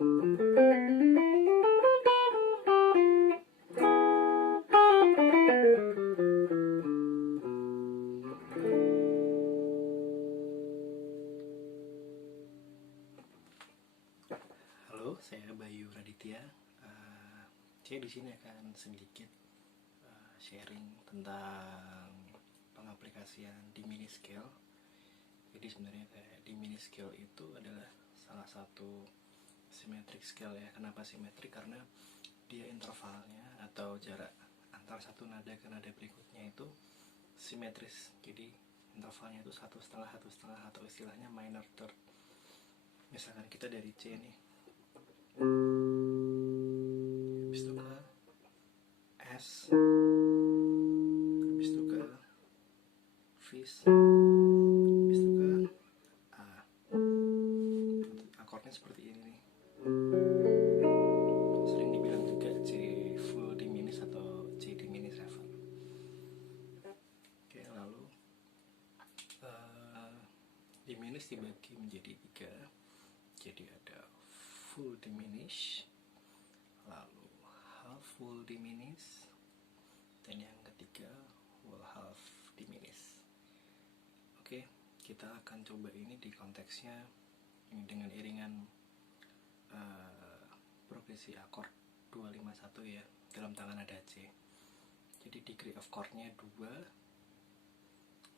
Halo, saya Bayu Raditya. Saya di sini akan sedikit sharing tentang pengaplikasian diminiscale. Jadi sebenarnya diminiscale itu adalah salah satu symmetric scale ya. Kenapa symmetric? Karena dia intervalnya atau jarak antar satu nada ke nada berikutnya itu simetris. Jadi intervalnya itu 1,5 atau istilahnya minor third. Misalkan kita dari C nih, habis itu ke S, habis itu ke Fis, habis itu ke A. Akordnya seperti ini nih. Sering dibilang juga C full diminished atau C diminished 7. Oke, lalu diminished dibagi menjadi 3. Jadi ada full diminished, lalu half full diminished, dan yang ketiga whole half diminished. Oke, kita akan coba ini di konteksnya ini dengan iringan progresi akord 251 ya, dalam tangan nada C. Jadi degree of chordnya 2,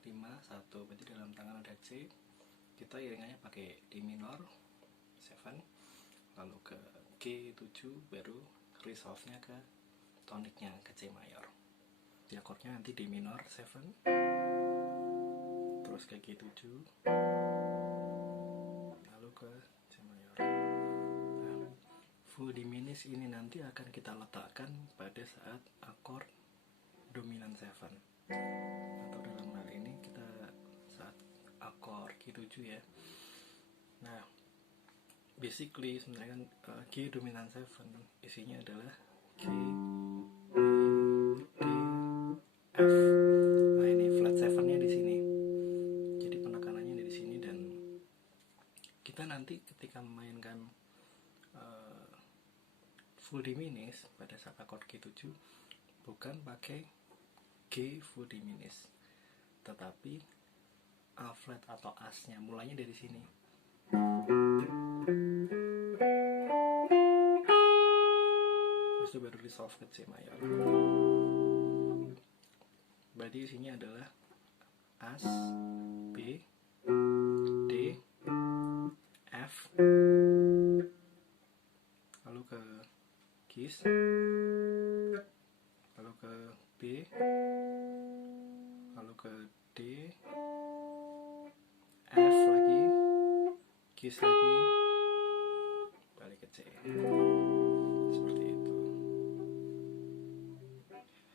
5, 1. Berarti dalam tangan nada C kita iringannya pakai D minor 7, lalu ke G7, baru resolve-nya ke toniknya ke C mayor. Di akordnya nanti D minor 7, terus ke G7, lalu ke C mayor. Nah, full diminished ini nanti akan kita letakkan pada saat akord dominan 7, atau dalam hal ini kita saat akord G7 ya. Nah, basically sebenarnya kan G dominan 7 isinya adalah G, E, D, F. Nah, ini flat 7-nya di sini. Jadi penekanannya di sini, dan kita nanti ketika memainkan full diminished pada saat akord G7 bukan pakai G full diminished, tetapi A flat atau As-nya mulainya dari sini. Terus itu baru resolve ke C mayor. Berarti isinya adalah As, B, D, F, lalu ke Keys, lalu ke B, lalu ke D, F lagi, Keys lagi, balik ke C. Seperti itu.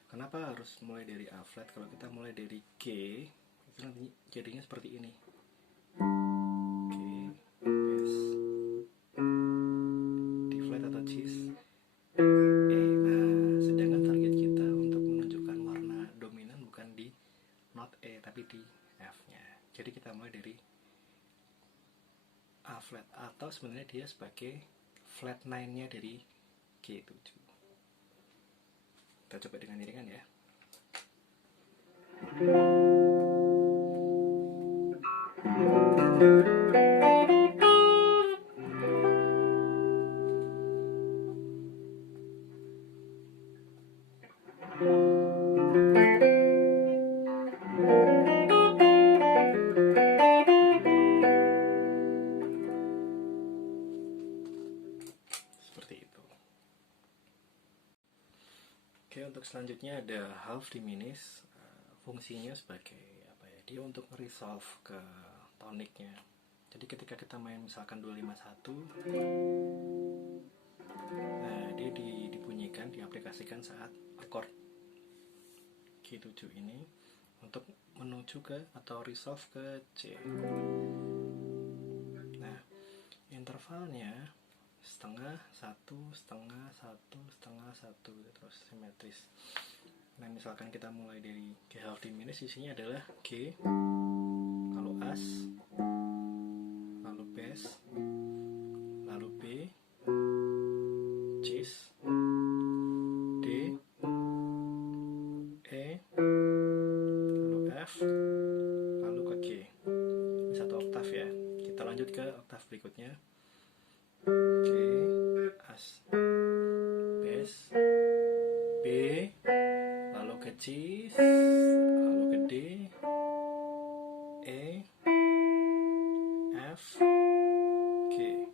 Kenapa harus mulai dari A flat? Kalau kita mulai dari G, itu nanti jadinya seperti ini. G, bass, D flat atau cheese, E. Nah, sedangkan target kita untuk menunjukkan warna dominan bukan di not E, tapi di F-nya. Jadi kita mulai dari A flat, atau sebenarnya dia sebagai flat 9-nya dari G7. Kita coba dengan iringan ya. Seperti itu. Oke, untuk selanjutnya ada half diminished. Fungsinya sebagai apa ya? Dia untuk resolve ke toniknya. Jadi ketika kita main misalkan 251, nah dia dibunyikan, diaplikasikan saat akord G7 ini untuk menuju ke atau resolve ke C. Nah, intervalnya setengah, 1, setengah, 1, setengah, 1, terus simetris. Nah, misalkan kita mulai dari G half diminished, isinya adalah G, lalu As, lalu bass, lalu B, berikutnya. Oke, As, bass, B, lalu ke C, lalu ke D, E, F, G.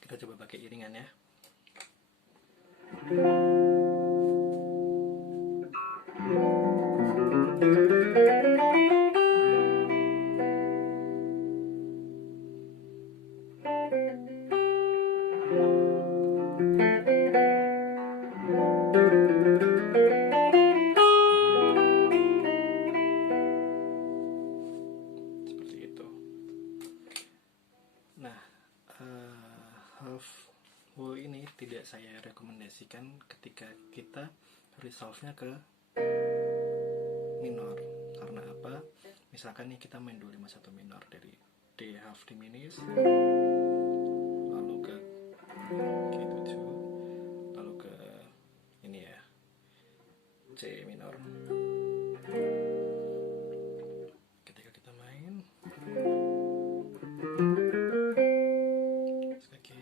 Kita coba pakai iringan ya. Seperti itu. Nah, half whole ini tidak saya rekomendasikan ketika kita resolve-nya ke minor. Karena apa? Misalkan nih kita main dulu 51 minor dari D half diminished, lalu ke G7, lalu ke ini ya, C minor. Ketika kita main oke.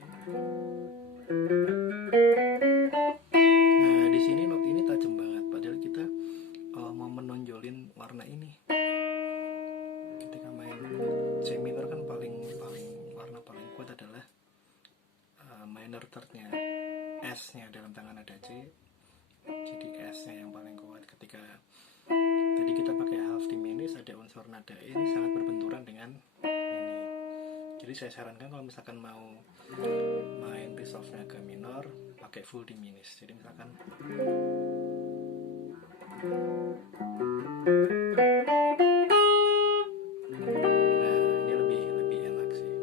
Nah, di sini note ini tajam banget, padahal kita mau menonjolin warna ini. Ketika main C minor kan warna paling kuat adalah minor third-nya, S-nya dalam tangan ada C, jadi S-nya yang paling kuat. Ketika tadi kita pakai half diminished, ada unsur nada E, ini sangat berbenturan dengan ini. Jadi saya sarankan kalau misalkan mau main resolve-nya ke minor, pakai full diminished. Jadi misalkan ini lebih enak sih.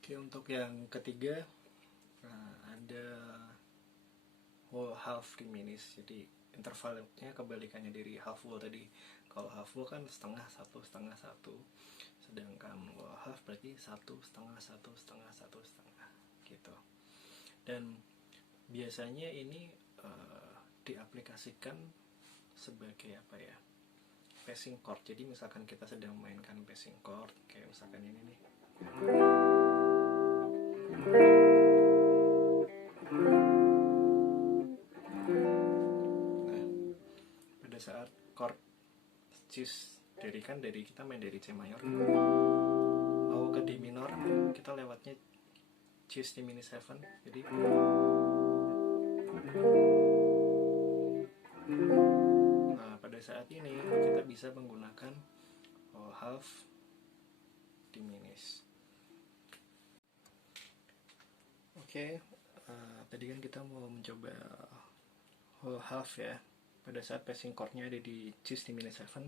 Oke, untuk yang ketiga ada whole half diminished. Jadi intervalnya kebalikannya dari half whole tadi. Kalau half whole kan setengah satu, sedangkan whole half berarti satu setengah gitu. Dan biasanya ini diaplikasikan sebagai apa ya, passing chord. Jadi misalkan kita sedang mainkan passing chord, kayak misalkan ini nih, nah pada saat chord cis dari kita main dari C mayor mau ke D minor, kita lewatnya cis diminished 7. Jadi nah pada saat ini kita bisa menggunakan whole half diminished. Oke, tadi kan kita mau mencoba whole half ya. Pada saat passing chord-nya ada di cis diminished 7,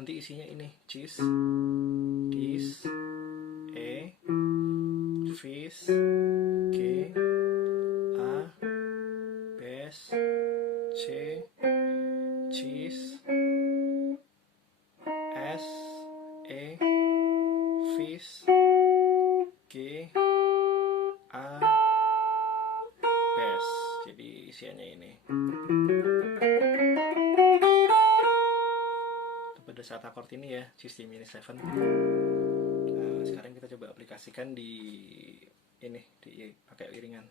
nanti isinya ini cis, dis, E, fis, G, A, bass, C, cis, S, E, fis, G, A, bass. Jadi isiannya ini. Pada saat akord ini ya, cis diminished 7. Nah, sekarang kita coba aplikasikan di ini, pakai iringan.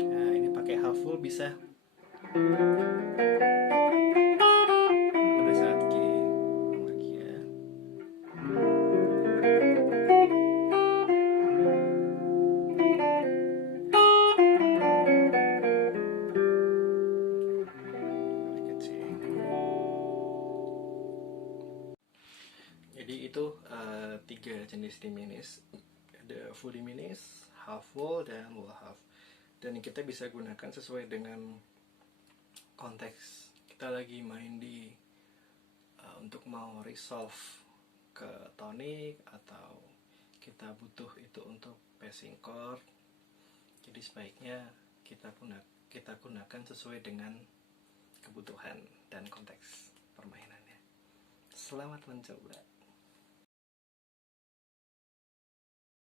Nah, ini pakai half full bisa. Pada saat G, lagi ya. Jadi itu 3 jenis diminished. Ada full diminished, half full, dan whole half. Dan kita bisa gunakan sesuai dengan konteks. Kita lagi main di untuk mau resolve ke tonic, atau kita butuh itu untuk passing chord. Jadi sebaiknya kita gunakan sesuai dengan kebutuhan dan konteks permainannya. Selamat mencoba.